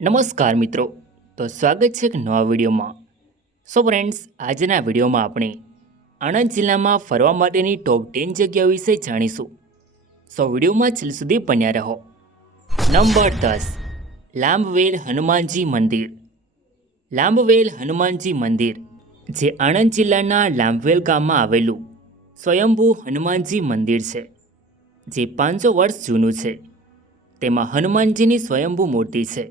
નમસ્કાર મિત્રો. તો સ્વાગત છે એક નવા વિડીયોમાં. ફ્રેન્ડ્સ, આજના વિડીયોમાં આપણે આણંદ જિલ્લામાં ફરવા માટેની ટોપ 10 જગ્યાઓ વિશે જાણીશું. વિડીયોમાં છેલ્લે સુધી બન્યા રહો. નંબર 10, લાંબવેલ હનુમાનજી મંદિર. લાંબવેલ હનુમાનજી મંદિર જે આણંદ જિલ્લાના લાંબવેલ ગામમાં આવેલું સ્વયંભૂ હનુમાનજી મંદિર છે, જે 500 વર્ષ જૂનું છે. તેમાં હનુમાનજીની સ્વયંભૂ મૂર્તિ છે,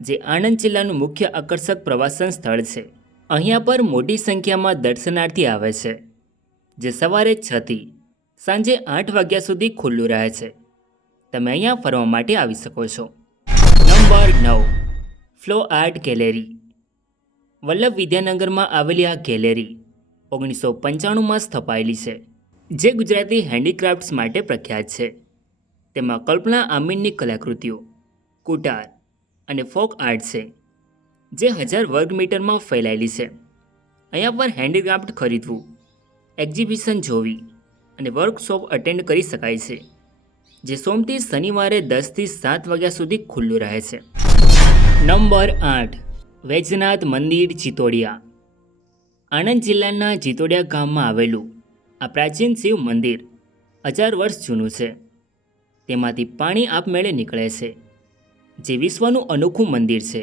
જે આણંદ જિલ્લાનું મુખ્ય આકર્ષક પ્રવાસન સ્થળ છે. અહીંયા પર મોટી સંખ્યામાં દર્શનાર્થી આવે છે, જે સવારે 6 થી સાંજે 8 વાગ્યા સુધી ખુલ્લું રહે છે. તમે અહીંયા ફરવા માટે આવી શકો છો. Number 9, flow art gallery. વલ્લભ વિદ્યાનગરમાં આવેલી આ ગેલેરી 1995માં સ્થપાયેલી છે, જે ગુજરાતી હેન્ડીક્રાફ્ટ્સ માટે પ્રખ્યાત છે. તેમાં કલ્પના આમીનની કલાકૃતિઓ, કુટાર અને ફોક આર્ટ છે, જે 1000 વર્ગ મીટરમાં ફેલાયેલી છે. અહીંયા પર હેન્ડીક્રાફ્ટ ખરીદવું, એક્ઝિબિશન જોવી અને વર્કશોપ અટેન્ડ કરી શકાય છે, જે સોમથી શનિવારે 10 થી 7 વાગ્યા સુધી ખુલ્લું રહે છે. નંબર 8, વૈજનાથ મંદિર જીતોડિયા. આણંદ જિલ્લાના જીતોડિયા ગામમાં આવેલું આ પ્રાચીન શિવ મંદિર 1000 વર્ષ જૂનું છે. તેમાંથી પાણી આપમેળે નીકળે છે, જે વિશ્વનું અનોખું મંદિર છે,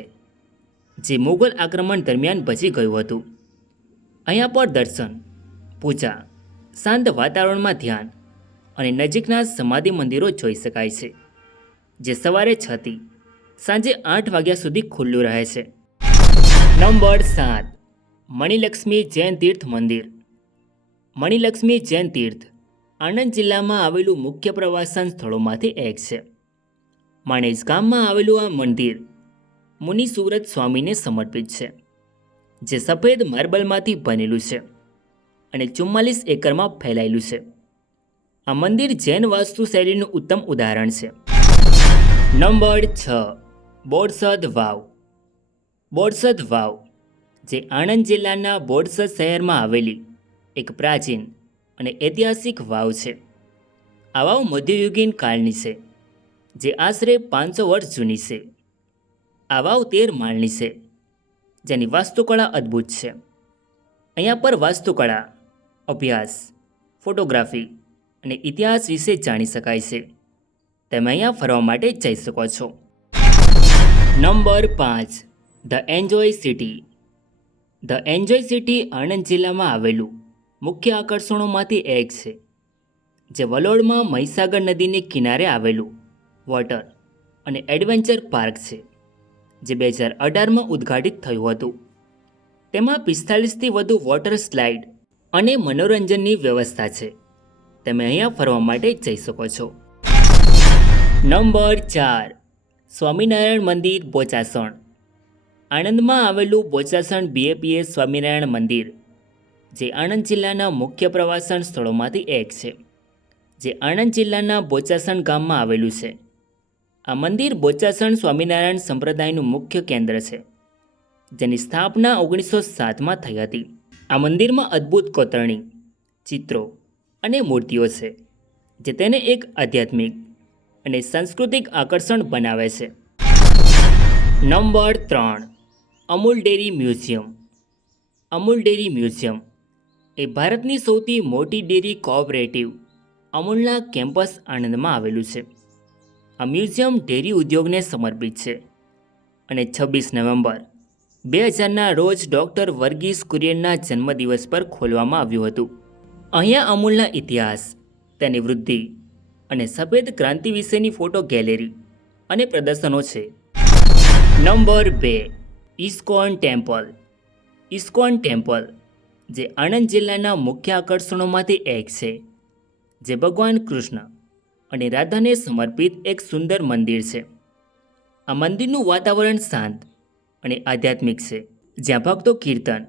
જે મુગલ આક્રમણ દરમિયાન બચી ગયું હતું. અહીંયા પર દર્શન, પૂજા, શાંત વાતાવરણમાં ધ્યાન અને નજીકના સમાધિ મંદિરો જોઈ શકાય છે, જે સવારે 6 થી સાંજે 8 વાગ્યા સુધી ખુલ્લું રહે છે. નંબર 7, મણિલક્ષ્મી જૈન તીર્થ મંદિર. મણિલક્ષ્મી જૈન તીર્થ આણંદ જિલ્લામાં આવેલું મુખ્ય પ્રવાસન સ્થળોમાંથી એક છે. માણેજ ગામમાં આવેલું આ મંદિર મુનિ સુવ્રત સ્વામીને સમર્પિત છે, જે સફેદ માર્બલમાંથી બનેલું છે અને 44 એકરમાં ફેલાયેલું છે. આ મંદિર જૈન વાસ્તુશૈલીનું ઉત્તમ ઉદાહરણ છે. નંબર 6, બોરસદ વાવ. બોરસદ વાવ જે આણંદ જિલ્લાના બોરસદ શહેરમાં આવેલી એક પ્રાચીન અને ઐતિહાસિક વાવ છે. આ વાવ મધ્યયુગીન કાળની છે, જે આશરે 500 વર્ષ જૂની છે. આ વાવ 13 માળની છે, જેની વાસ્તુકળા અદ્ભુત છે. અહીંયા પર વાસ્તુકળા, અભ્યાસ, ફોટોગ્રાફી અને ઇતિહાસ વિશે જાણી શકાય છે. તમે અહીંયા ફરવા માટે જઈ શકો છો. Number 5, the enjoy city. The enjoy city Anand જિલ્લામાં આવેલું મુખ્ય આકર્ષણોમાંથી એક છે, જે વલોડમાં મહીસાગર નદીને કિનારે આવેલું વોટર અને એડવેન્ચર પાર્ક છે, જે 2018માં ઉદ્ઘાટિત થયું હતું. તેમાં 45થી વધુ વોટર સ્લાઇડ અને મનોરંજનની વ્યવસ્થા છે. તમે અહીંયા ફરવા માટે જઈ શકો છો. નંબર 4, સ્વામિનારાયણ મંદિર બોચાસણ. આણંદમાં આવેલું બોચાસણ BAPS સ્વામિનારાયણ મંદિર, જે આણંદ જિલ્લાના મુખ્ય પ્રવાસન સ્થળોમાંથી એક છે, જે આણંદ જિલ્લાના બોચાસણ ગામમાં આવેલું છે. આ મંદિર બોચાસણ સ્વામિનારાયણ સંપ્રદાયનું મુખ્ય કેન્દ્ર છે, જેની સ્થાપના 1907માં થઈ હતી. આ મંદિરમાં અદ્ભુત કોતરણી, ચિત્રો અને મૂર્તિઓ છે, જે તેને એક આધ્યાત્મિક અને સાંસ્કૃતિક આકર્ષણ બનાવે છે. Number 3, Amul dairy museum. Amul dairy museum એ ભારતની સૌથી મોટી ડેરી કોઓપરેટિવ અમૂલના કેમ્પસ આણંદમાં આવેલું છે. આ મ્યુઝિયમ ડેરી ઉદ્યોગને સમર્પિત છે અને 26 નવેમ્બર 2000ના રોજ ડૉક્ટર વર્ગીસ કુરિયનના જન્મદિવસ પર ખોલવામાં આવ્યું હતું. અહીંયા અમૂલના ઇતિહાસ, તેની વૃદ્ધિ અને સફેદ ક્રાંતિ વિશેની ફોટો ગેલેરી અને પ્રદર્શનો છે. Number 2, ISKCON temple. ISKCON temple જે આણંદ જિલ્લાના મુખ્ય આકર્ષણોમાંથી એક છે, જે ભગવાન કૃષ્ણ અને રાધાને સમર્પિત એક સુંદર મંદિર છે. આ મંદિરનું વાતાવરણ શાંત અને આધ્યાત્મિક છે, જ્યાં ભક્તો કીર્તન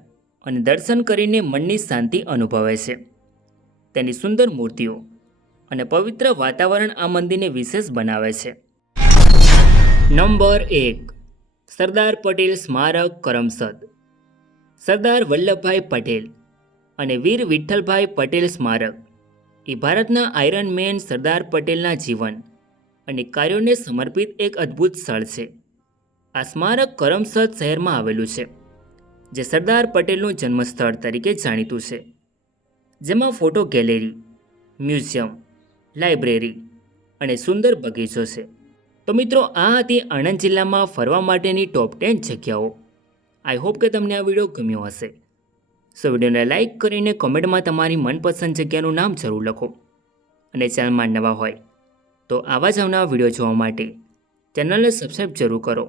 અને દર્શન કરીને મનની શાંતિ અનુભવે છે. તેની સુંદર મૂર્તિઓ અને પવિત્ર વાતાવરણ આ મંદિરને વિશેષ બનાવે છે. નંબર 1, સરદાર પટેલ સ્મારક કરમસદ. સરદાર વલ્લભભાઈ પટેલ અને વીર વિઠ્ઠલભાઈ પટેલ સ્મારક એ ભારતના આયરન મેન સરદાર પટેલના જીવન અને કાર્યોને સમર્પિત એક અદ્ભુત સ્થળ છે. આ સ્મારક કરમસદ શહેરમાં આવેલું છે, જે સરદાર પટેલનું જન્મસ્થળ તરીકે જાણીતું છે, જેમાં ફોટો ગેલેરી, મ્યુઝિયમ, લાઇબ્રેરી અને સુંદર બગીચો છે. તો મિત્રો, આ હતી આણંદ જિલ્લામાં ફરવા માટેની ટોપ 10 જગ્યાઓ. આઈ હોપ કે તમને આ વિડીયો ગમ્યો હશે. સો વિડીયોને લાઇક કરીને કોમેન્ટમાં તમારી મનપસંદ જગ્યાનું નામ જરૂર લખો. અને ચેનલમાં નવા હોય તો આવા જ અવનવા વિડીયો જોવા માટે ચેનલને સબસ્ક્રાઈબ જરૂર કરો.